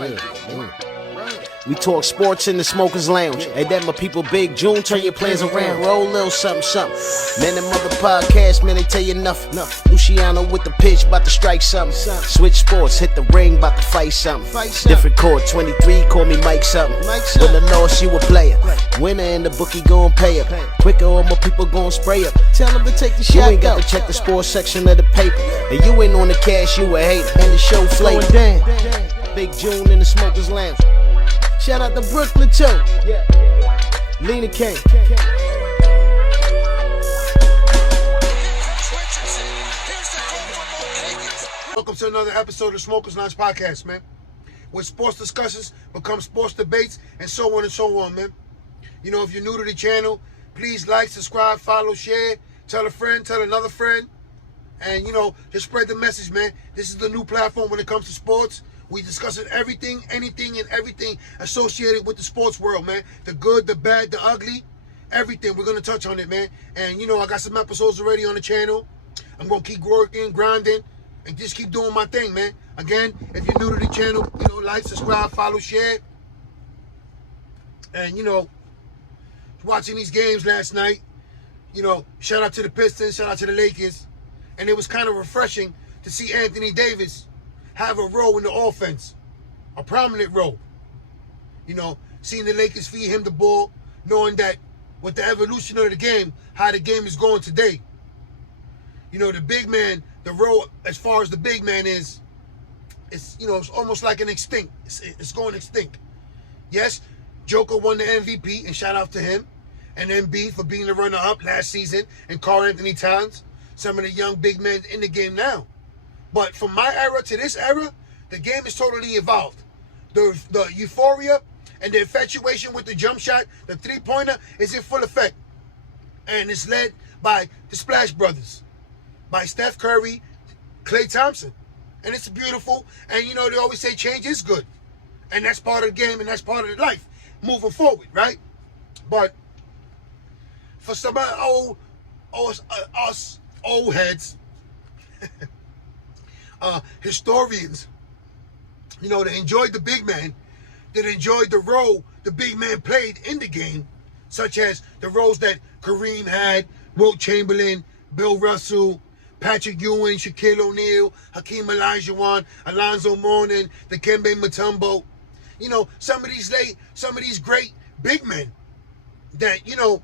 We talk sports in the Smokers Lounge. Hey, that my people Big June, turn your plans around. Roll a little something, something. Man, them other podcasts, man, they tell you nothing. Luciano with the pitch, about to strike something. Switch sports, hit the ring, about to fight something. Different court, 23, call me Mike something. When the loss, you a player. Winner and the bookie gon' pay up. Quicker, all my people gon' spray up. Tell them to take the shot. You ain't got to check the sports section of the paper. And you ain't on the cash, you a hater. And the show flavor. Big June in the Smokers Lounge. Shout out to Brooklyn too. Lena K. Welcome to another episode of Smokers Lounge Podcast, man. Where sports discussions become sports debates and so on, man. You know, if you're new to the channel, please like, subscribe, follow, share, tell a friend, tell another friend. And, you know, just spread the message, man. This is the new platform when it comes to sports. We discussing everything, anything, and everything associated with the sports world, man. The good, the bad, the ugly, everything. We're going to touch on it, man. And, you know, I got some episodes already on the channel. I'm going to keep working, grinding, and just keep doing my thing, man. Again, if you're new to the channel, you know, like, subscribe, follow, share. And, you know, watching these games last night, you know, shout out to the Pistons, shout out to the Lakers. And it was kind of refreshing to see Anthony Davis have a role in the offense, a prominent role. You know, seeing the Lakers feed him the ball, knowing that with the evolution of the game, how the game is going today. You know, the big man, the role as far as the big man is, it's, you know, it's almost like an extinct. It's going extinct. Yes, Joker won the MVP, and shout out to him. And Embiid for being the runner-up last season, and Karl Anthony Towns, some of the young big men in the game now. But from my era to this era, the game is totally evolved. The euphoria and the infatuation with the jump shot, the three-pointer, is in full effect. And it's led by the Splash Brothers, by Steph Curry, Klay Thompson. And it's beautiful. And, you know, they always say change is good. And that's part of the game, and that's part of the life moving forward, right? But for some us old heads, historians, you know, that enjoyed the big man, that enjoyed the role the big man played in the game, such as the roles that Kareem had, Wilt Chamberlain, Bill Russell, Patrick Ewing, Shaquille O'Neal, Hakeem Olajuwon, Alonzo Mourning, Dikembe Mutombo. You know, some of these great big men that, you know,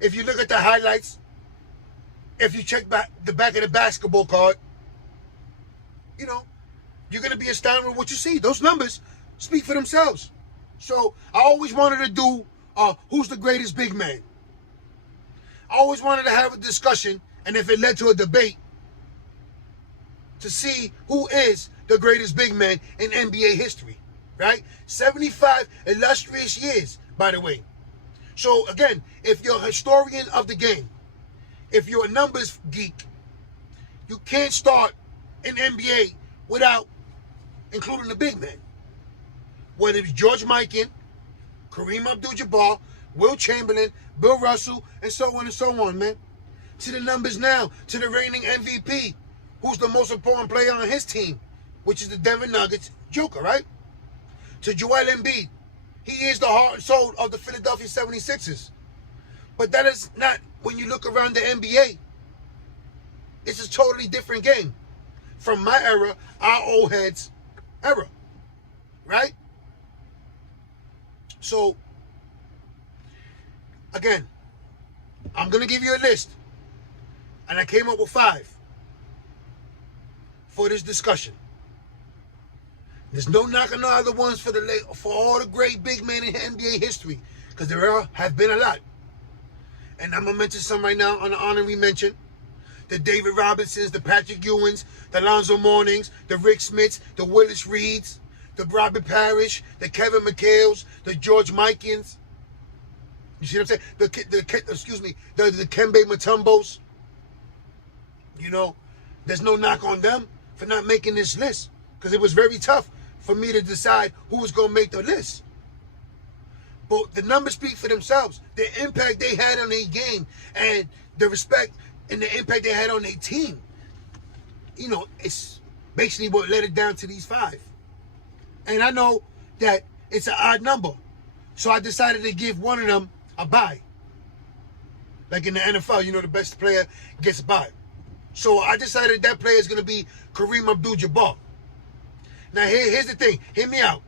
if you look at the highlights, if you check back the back of the basketball card, you know, you're going to be astounded with what you see. Those numbers speak for themselves. So I always wanted to do who's the greatest big man. I always wanted to have a discussion, and if it led to a debate, to see who is the greatest big man in NBA history, right? 75 illustrious years, by the way. So again, if you're a historian of the game, if you're a numbers geek, you can't start in NBA without including the big men. Whether it's George Mikan, Kareem Abdul-Jabbar, Wilt Chamberlain, Bill Russell, and so on, man. To the numbers now, to the reigning MVP, who's the most important player on his team, which is the Denver Nuggets, Joker, right? To Joel Embiid, he is the heart and soul of the Philadelphia 76ers. But that is not, when you look around the NBA, it's a totally different game from my era, our old heads' era, right? So, again, I'm going to give you a list, and I came up with 5 for this discussion. There's no knocking the other ones for all the great big men in NBA history, because there have been a lot. And I'm going to mention some right now on the honorary mention. The David Robinsons, the Patrick Ewings, the Alonzo Mournings, the Rick Smiths, the Willis Reeds, the Robert Parrish, the Kevin McHale's, the George Mikans. You see what I'm saying? The Dikembe Mutombos. You know, there's no knock on them for not making this list, because it was very tough for me to decide who was going to make the list. But the numbers speak for themselves. The impact they had on their game and the respect and the impact they had on their team. You know, it's basically what led it down to these 5. And I know that it's an odd number. So I decided to give one of them a bye. Like in the NFL, the best player gets a bye. So I decided that player is going to be Kareem Abdul-Jabbar. Now here's the thing. Hear me out.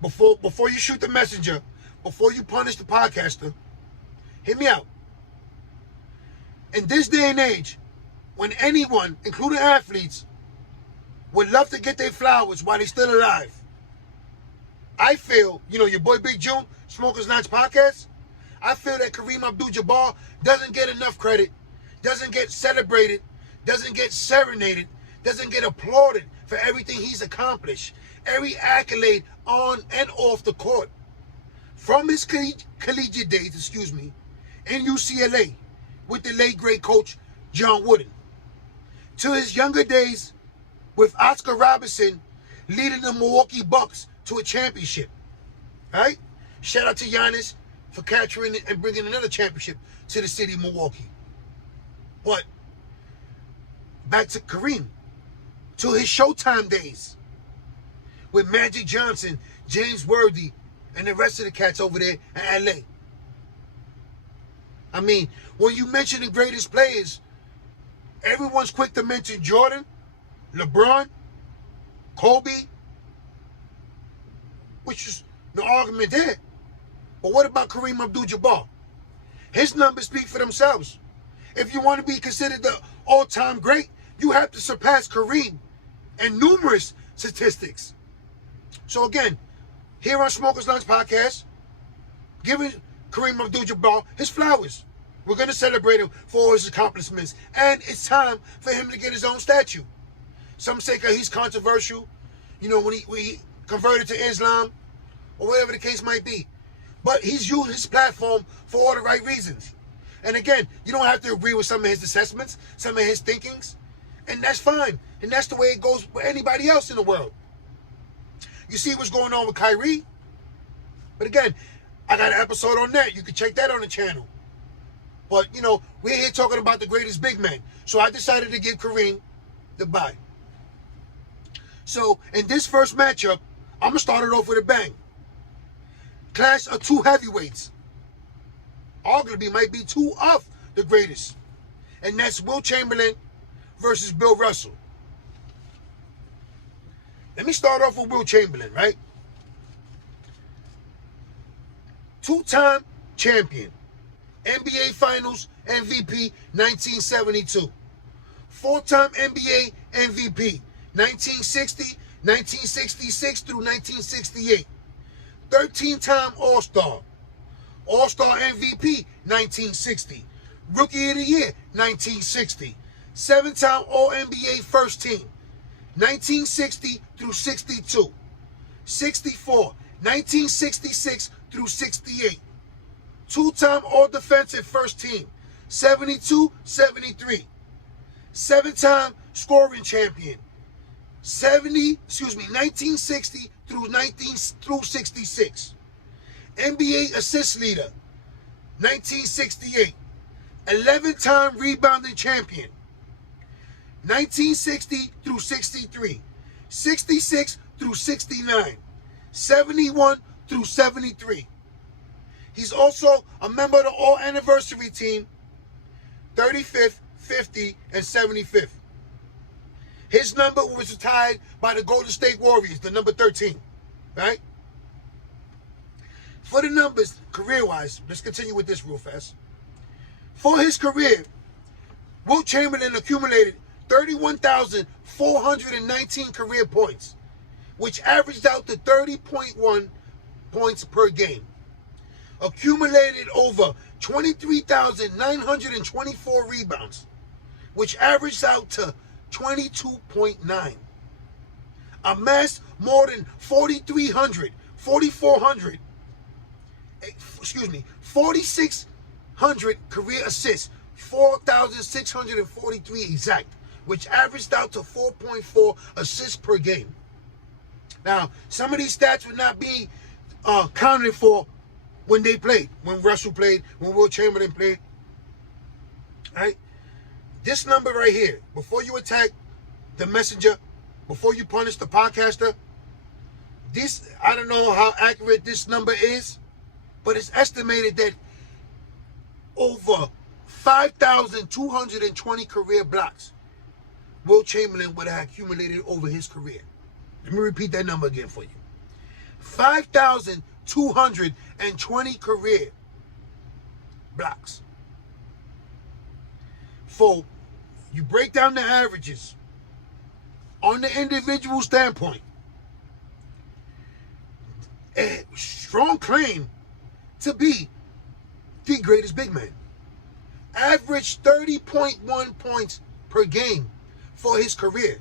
Before you shoot the messenger, before you punish the podcaster, hear me out. In this day and age, when anyone, including athletes, would love to get their flowers while they're still alive, I feel, your boy Big June, Smokers Notch Podcast, I feel that Kareem Abdul-Jabbar doesn't get enough credit, doesn't get celebrated, doesn't get serenaded, doesn't get applauded for everything he's accomplished, every accolade on and off the court. From his collegiate days, in UCLA with the late great coach John Wooden, to his younger days with Oscar Robertson leading the Milwaukee Bucks to a championship. Right? Shout out to Giannis for capturing and bringing another championship to the city of Milwaukee. But back to Kareem, to his Showtime days with Magic Johnson, James Worthy, and the rest of the cats over there in LA. I mean, when you mention the greatest players, everyone's quick to mention Jordan, LeBron, Kobe, which is no argument there. But what about Kareem Abdul-Jabbar? His numbers speak for themselves. If you want to be considered the all-time great, you have to surpass Kareem and numerous statistics. So again, here on Smokers Lunch Podcast, giving Kareem Abdul-Jabbar his flowers. We're going to celebrate him for his accomplishments. And it's time for him to get his own statue. Some say that he's controversial, when he converted to Islam, or whatever the case might be. But he's used his platform for all the right reasons. And again, you don't have to agree with some of his assessments, some of his thinkings. And that's fine. And that's the way it goes with anybody else in the world. You see what's going on with Kyrie? But again, I got an episode on that. You can check that on the channel. But, we're here talking about the greatest big man. So I decided to give Kareem the bye. So in this first matchup, I'm going to start it off with a bang. Clash of 2 heavyweights. Arguably might be 2 of the greatest. And that's Wilt Chamberlain versus Bill Russell. Let me start off with Wilt Chamberlain, right? 2-time champion. NBA Finals MVP 1972. 4-time NBA MVP 1960, 1966 through 1968. 13-time All-Star. All-Star MVP 1960. Rookie of the Year 1960. 7-time All-NBA First Team 1960 through 62. 64, 1966 through 68. 2-time All-Defensive First Team 72, 73. 7-time Scoring Champion 1960 through 66. NBA Assist Leader 1968. 11-time Rebounding Champion 1960 through 63. 66 through 69. 71 through 73. He's also a member of the All-Anniversary Team, 35th, 50th, and 75th. His number was retired by the Golden State Warriors, the number 13, right? For the numbers, career-wise, let's continue with this real fast. For his career, Wilt Chamberlain accumulated 31,419 career points, which averaged out to 30.1 points per game. Accumulated over 23,924 rebounds, which averaged out to 22.9. Amassed more than 4,600 career assists, 4,643 exact, which averaged out to 4.4 assists per game. Now, some of these stats would not be counted for when they played, when Russell played, when Wilt Chamberlain played. Right? This number right here, before you attack the messenger, before you punish the podcaster, I don't know how accurate this number is, but it's estimated that over 5,220 career blocks Wilt Chamberlain would have accumulated over his career. Let me repeat that number again for you. 5,220 career blocks. For you break down the averages on the individual standpoint, a strong claim to be the greatest big man. Averaged 30.1 points per game for his career.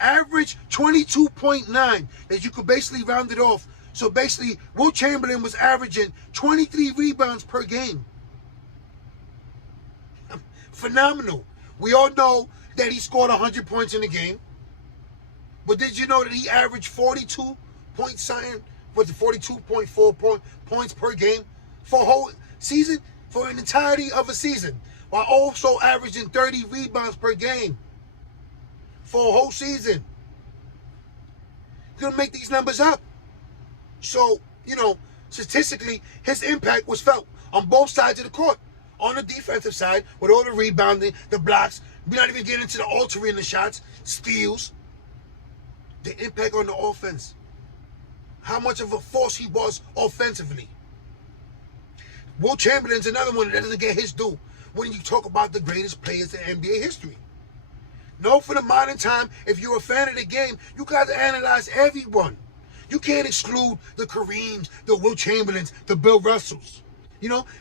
Average 22.9, that you could basically round it off. So basically, Wilt Chamberlain was averaging 23 rebounds per game. Phenomenal. We all know that he scored 100 points in the game. But did you know that he averaged 42 point something? Was it 42.4 points per game for a whole season? For an entirety of a season. While also averaging 30 rebounds per game for a whole season. You're going to make these numbers up. So, statistically, his impact was felt on both sides of the court. On the defensive side, with all the rebounding, the blocks, we're not even getting into the altering the shots, steals. The impact on the offense. How much of a force he was offensively. Wilt Chamberlain's another one that doesn't get his due when you talk about the greatest players in NBA history. No, for the modern time, if you're a fan of the game, you got to analyze everyone. You can't exclude the Kareems, the Wilt Chamberlains, the Bill Russells.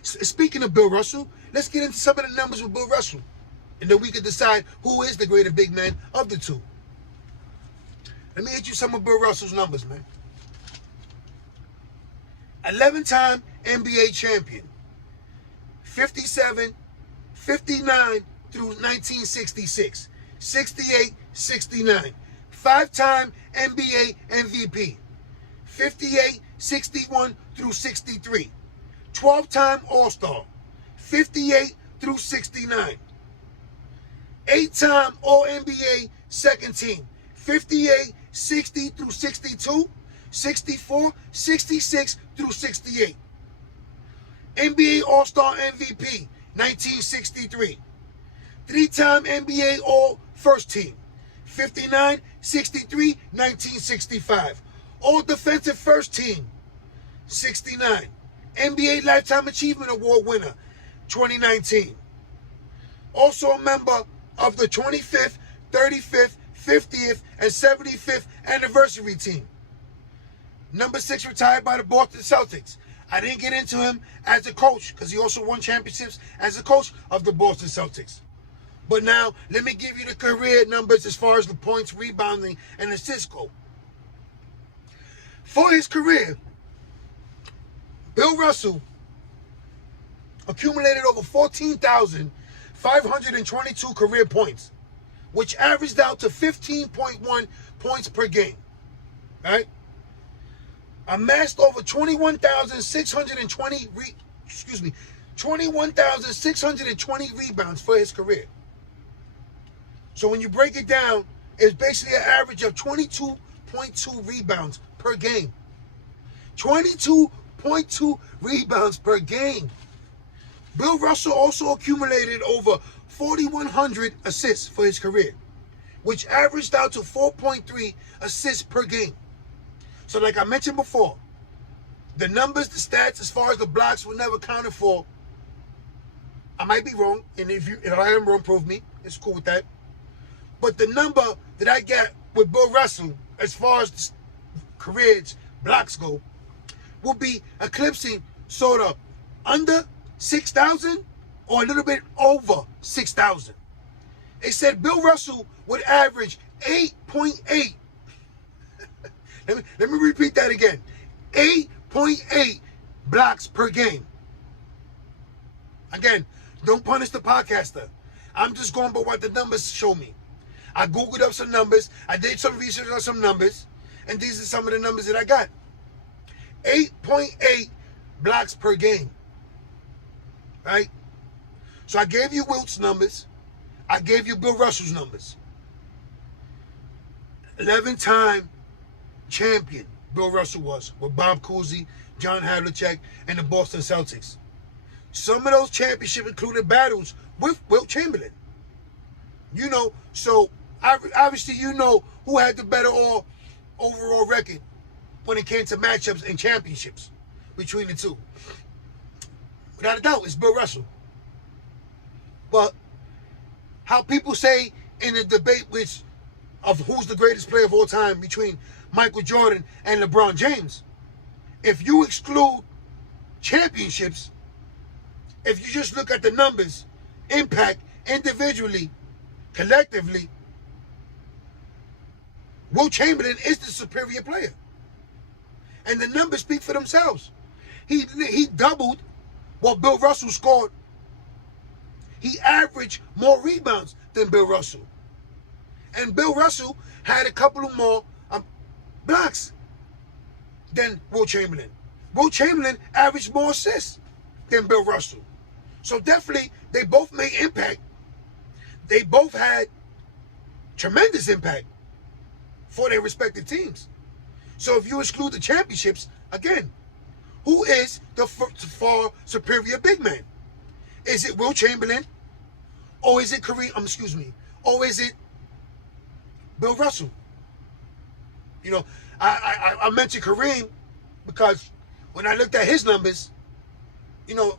Speaking of Bill Russell, let's get into some of the numbers with Bill Russell. And then we can decide who is the greater big man of the two. Let me hit you some of Bill Russell's numbers, man. 11-time NBA champion. 57, 59 through 1966. 68, 69. 5-time NBA MVP. 58, 61 through 63. 12-time All-Star. 58 through 69. 8-time All-NBA second team. 58, 60 through 62. 64, 66 through 68. NBA All-Star MVP, 1963. 3-time NBA All-First Team, 59, 63, 1965. All-Defensive First Team, 69. NBA Lifetime Achievement Award winner, 2019. Also a member of the 25th, 35th, 50th, and 75th anniversary team. Number 6 retired by the Boston Celtics. I didn't get into him as a coach because he also won championships as a coach of the Boston Celtics. But now, let me give you the career numbers as far as the points, rebounding, and assists go. For his career, Bill Russell accumulated over 14,522 career points, which averaged out to 15.1 points per game. Right? Amassed over 21,620 rebounds for his career. So when you break it down, it's basically an average of 22.2 rebounds per game. 22.2 rebounds per game. Bill Russell also accumulated over 4,100 assists for his career, which averaged out to 4.3 assists per game. So like I mentioned before, the numbers, the stats, as far as the blocks were never counted for. I might be wrong, and if I am wrong, prove me. It's cool with that. But the number that I get with Bill Russell, as far as the career's blocks go, will be eclipsing sort of under 6,000 or a little bit over 6,000. It said Bill Russell would average 8.8. Let me repeat that again. 8.8 blocks per game. Again, don't punish the podcaster. I'm just going by what the numbers show me. I Googled up some numbers. I did some research on some numbers. And these are some of the numbers that I got. 8.8 blocks per game. Right? So I gave you Wilt's numbers. I gave you Bill Russell's numbers. 8.8 blocks per game. 8.8 blocks per game. Right? So I gave you Wilt's numbers. I gave you Bill Russell's numbers. I gave you Wilt's numbers. I gave you Bill Russell's numbers. I gave you Wilt's numbers. I gave you Bill Russell's numbers. 11-time champion Bill Russell was with Bob Cousy, John Havlicek, and the Boston Celtics. Some of those championships included battles with Wilt Chamberlain. You know, so obviously you know who had the better overall record when it came to matchups and championships between the two. Without a doubt, it's Bill Russell. But how people say in the debate of who's the greatest player of all time between Michael Jordan and LeBron James, if you exclude championships, if you just look at the numbers, impact, individually, collectively, Wilt Chamberlain is the superior player. And the numbers speak for themselves. He doubled what Bill Russell scored. He averaged more rebounds than Bill Russell. And Bill Russell had a couple of more blocks than Wilt Chamberlain. Wilt Chamberlain averaged more assists than Bill Russell. So definitely, they both made impact. They both had tremendous impact for their respective teams. So if you exclude the championships, again, who is the far superior big man? Is it Wilt Chamberlain? Or is it Or is it Bill Russell? You know, I mentioned Kareem because when I looked at his numbers, you know,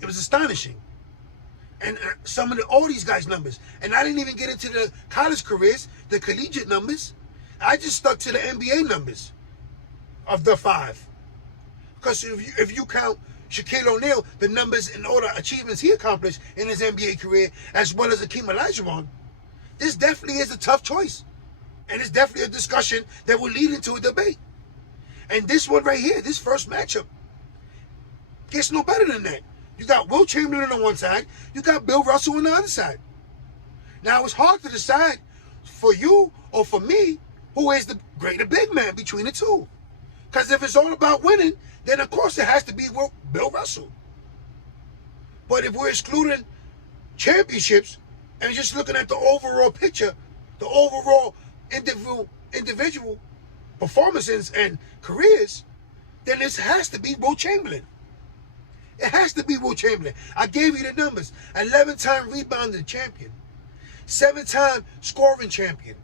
it was astonishing. And some of all these guys' numbers. And I didn't even get into the college careers, the collegiate numbers. I just stuck to the NBA numbers of the five. Because if you count Shaquille O'Neal, the numbers and all the achievements he accomplished in his NBA career, as well as Hakeem Olajuwon, this definitely is a tough choice. And it's definitely a discussion that will lead into a debate. And this one right here, this first matchup, gets no better than that. You got Wilt Chamberlain on one side, you got Bill Russell on the other side. Now, it's hard to decide for you or for me who is the greater big man between the two. Because if it's all about winning, then of course it has to be Bill Russell. But if we're excluding championships and just looking at the overall picture, the overall individual performances and careers, then this has to be Wilt Chamberlain. It has to be Wilt Chamberlain. I gave you the numbers. 11-time rebounding champion. 7-time scoring champion.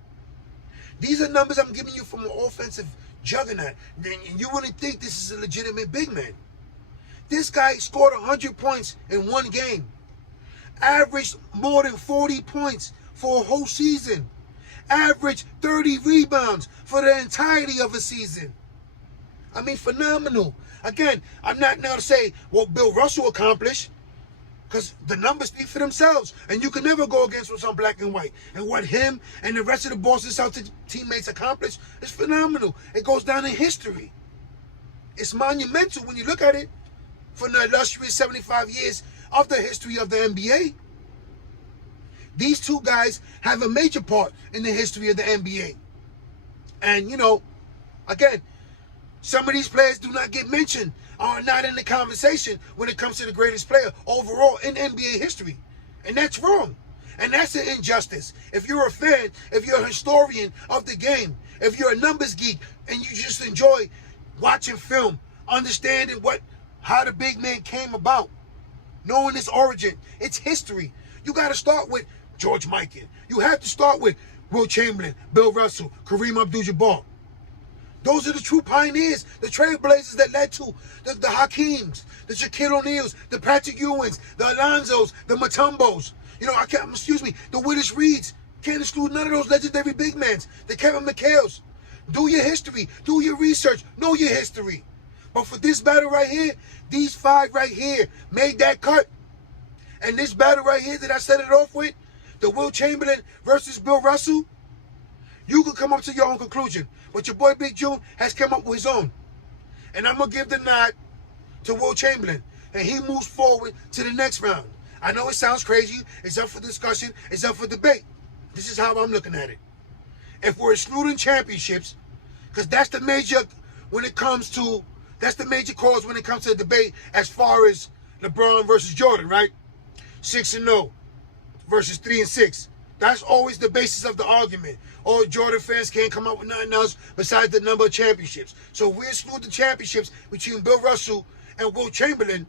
These are numbers I'm giving you from an offensive juggernaut. And you wouldn't think this is a legitimate big man. This guy scored 100 points in one game. Averaged more than 40 points for a whole season. Averaged 30 rebounds for the entirety of a season. I mean, phenomenal. Again, I'm not now to say what Bill Russell accomplished, because the numbers speak for themselves, and you can never go against what's on black and white. And what him and the rest of the Boston Celtics teammates accomplished is phenomenal. It goes down in history. It's monumental when you look at it for the illustrious 75 years of the history of the NBA. These two guys have a major part in the history of the NBA. And, you know, again, some of these players do not get mentioned, are not in the conversation when it comes to the greatest player overall in NBA history. And that's wrong. And that's an injustice. If you're a fan, if you're a historian of the game, if you're a numbers geek and you just enjoy watching film, understanding how the big man came about, knowing its origin, its history, you got to start with George Mikan. You have to start with Wilt Chamberlain, Bill Russell, Kareem Abdul-Jabbar. Those are the true pioneers, the trailblazers that led to the Hakeems, the Shaquille O'Neals, the Patrick Ewings, the Alonzos, the Mutombos. You know, the Willis Reeds. Can't exclude none of those legendary big men. The Kevin McHale's. Do your history. Do your research. Know your history. But for this battle right here, these five right here made that cut. And this battle right here that I set it off with, the Wilt Chamberlain versus Bill Russell, you can come up to your own conclusion. But your boy Big June has come up with his own. And I'm going to give the nod to Wilt Chamberlain. And he moves forward to the next round. I know it sounds crazy. It's up for discussion. It's up for debate. This is how I'm looking at it. If we're excluding championships, because that's the major cause when it comes to the debate as far as LeBron versus Jordan, right? 6-0 versus 3-6. That's always the basis of the argument. Or Jordan fans can't come up with nothing else besides the number of championships. So if we exclude the championships between Bill Russell and Wilt Chamberlain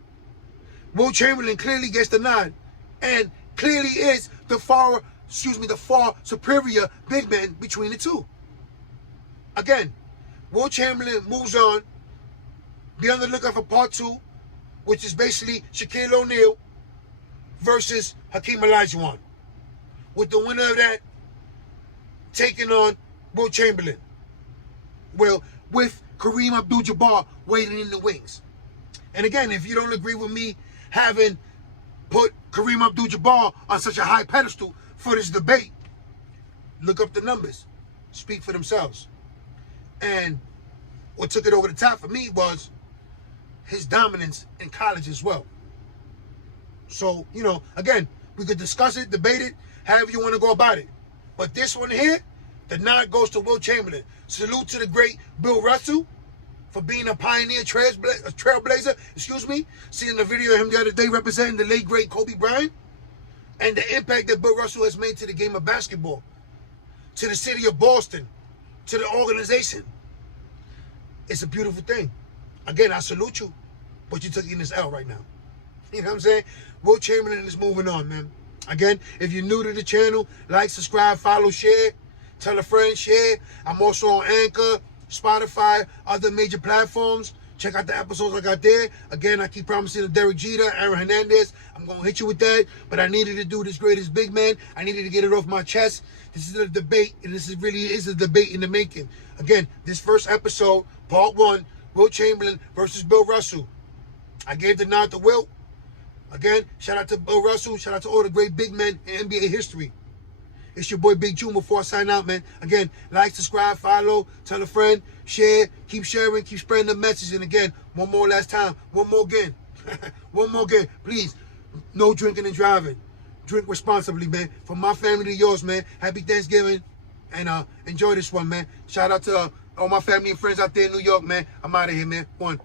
clearly gets the nod. And clearly is the far superior big man between the two. Again, Wilt Chamberlain moves on. Be on the lookout for part 2, which is basically Shaquille O'Neal versus Hakeem Olajuwon, with the winner of that taking on Wilt Chamberlain. Well, with Kareem Abdul-Jabbar waiting in the wings. And again, if you don't agree with me having put Kareem Abdul-Jabbar on such a high pedestal for this debate, look up the numbers. Speak for themselves. And what took it over the top for me was his dominance in college as well. So, again, we could discuss it, debate it, however you want to go about it. But this one here, the nod goes to Wilt Chamberlain. Salute to the great Bill Russell for being a pioneer, trailblazer, seeing the video of him the other day representing the late, great Kobe Bryant, and the impact that Bill Russell has made to the game of basketball, to the city of Boston, to the organization. It's a beautiful thing. Again, I salute you, but you're taking this L right now. You know what I'm saying? Wilt Chamberlain is moving on, man. Again, if you're new to the channel, like, subscribe, follow, share, tell a friend, share. I'm also on Anchor, Spotify, other major platforms. Check out the episodes I got there. Again, I keep promising to Derek Jeter, Aaron Hernandez. I'm going to hit you with that, but I needed to do this greatest big man. I needed to get it off my chest. This is a debate, and really is a debate in the making. Again, this first episode, part 1, Wilt Chamberlain versus Bill Russell. I gave the nod to Wilt. Again, shout out to Bill Russell. Shout out to all the great big men in NBA history. It's your boy Big June before I sign out, man. Again, like, subscribe, follow, tell a friend, share, keep sharing, keep spreading the message. And again, one more again. One more again. Please, no drinking and driving. Drink responsibly, man. From my family to yours, man. Happy Thanksgiving. And enjoy this one, man. Shout out to all my family and friends out there in New York, man. I'm out of here, man. One.